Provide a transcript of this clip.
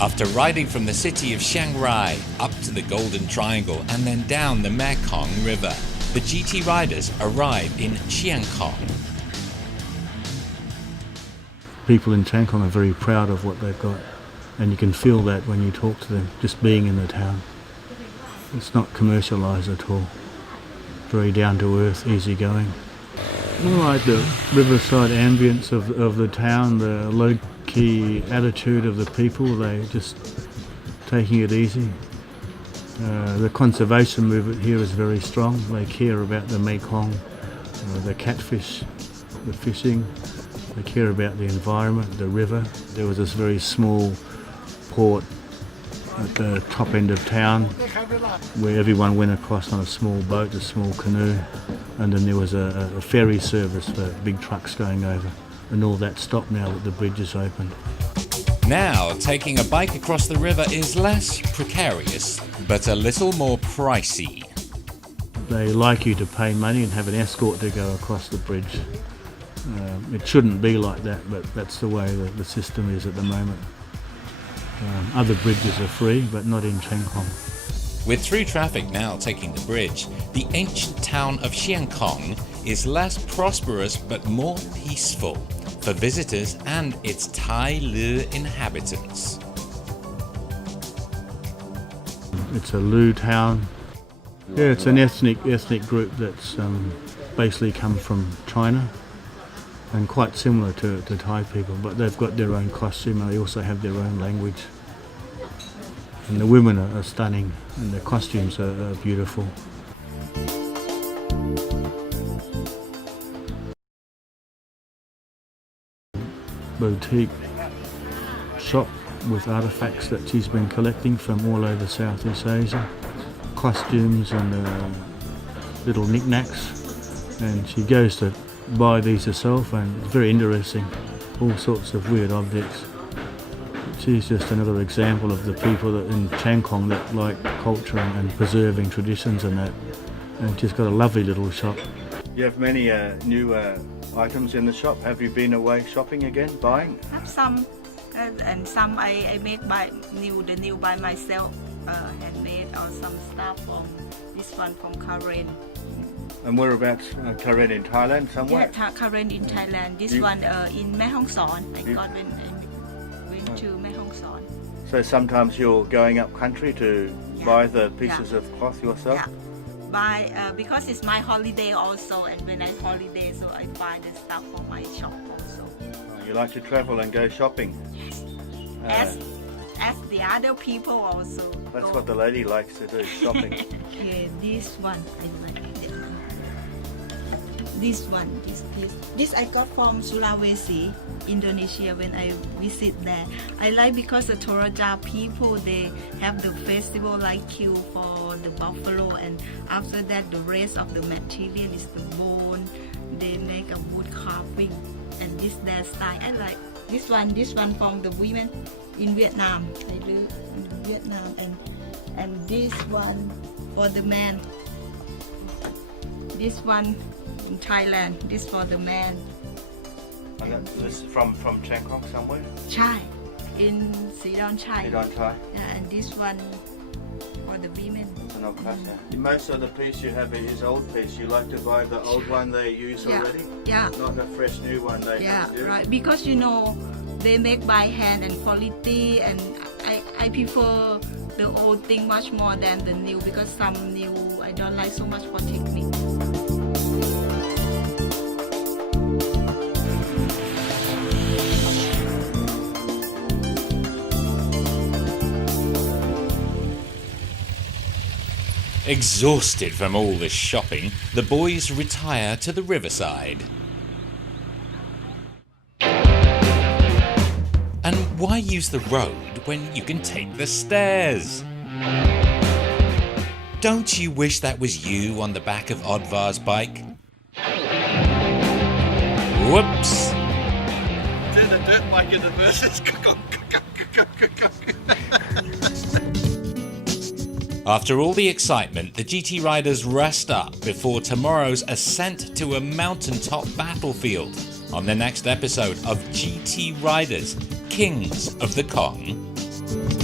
After riding from the city of Chiang Rai up to the Golden Triangle and then down the Mekong River, the GT riders arrive in Chiang Khong. People in Chiang Khong are very proud of what they've got, and you can feel that when you talk to them, just being in the town. It's not commercialised at all. Very down to earth, easy going. I like the riverside ambience of the town, the low-key attitude of the people. They just taking it easy. The conservation movement here is very strong. They care about the Mekong, the catfish, the fishing. They care about the environment, the river. There was this very small port at the top end of town where everyone went across on a small boat, a small canoe, and then there was a ferry service for big trucks going over, and all that stopped now that the bridge is opened. Now, taking a bike across the river is less precarious, but a little more pricey. They like you to pay money and have an escort to go across the bridge. It shouldn't be like that, but that's the way the system is at the moment. Other bridges are free, but not in Chiang Khong. With through traffic now taking the bridge, the ancient town of Chiang Khong is less prosperous but more peaceful for visitors and its Tai Li inhabitants. It's a Lu town. Yeah, it's an ethnic group that's basically come from China and quite similar to Thai people, but they've got their own costume and they also have their own language. And the women are stunning and their costumes are beautiful. Boutique shop with artefacts that she's been collecting from all over Southeast Asia. Costumes and little knickknacks, and she goes to buy these herself, and it's very interesting, all sorts of weird objects. She's just another example of the people that in Chiang Khong that like culture and preserving traditions and that, and she's got a lovely little shop. You have many new items in the shop. Have you been away shopping again, buying? I have some, and some I made the new by myself, handmade, or some stuff from this one from Karen. And whereabouts? Karen in Thailand somewhere? Yeah, Karen in Thailand. This one in Mekong Son. I got when I went to Mekong Son. So sometimes you're going up country to buy the pieces of cloth yourself? Yeah. Buy, because it's my holiday also, and when I holiday, so I buy the stuff for my shop also. You like to travel and go shopping? Yes. As the other people also. That's what the lady likes to do, shopping. Yeah, this one I like it. This one, this I got from Sulawesi, Indonesia, when I visit there. I like because the Toraja people, they have the festival like queue for the buffalo, and after that the rest of the material is the bone. They make a wood carving, and this their style. I like this one from the women in Vietnam. I do in Vietnam, and this one for the man. This one in Thailand. This for the man. And this is from Chiang Khong somewhere? Chai in Sidon Chai. Sidon Chai. Yeah, and this one for the women. Most of the piece you have is old piece. You like to buy the old one they use already? Yeah. Not a fresh new one they do? Right. Because you know they make by hand and quality, and I prefer the old thing much more than the new, because some new I don't like so much for technique. Exhausted from all this shopping, the boys retire to the riverside. And why use the road when you can take the stairs? Don't you wish that was you on the back of Odvar's bike? Whoops! Turn the dirt bike into verses. After all the excitement, the GT riders rest up before tomorrow's ascent to a mountaintop battlefield on the next episode of GT Riders, Kings of the Kong. Bye.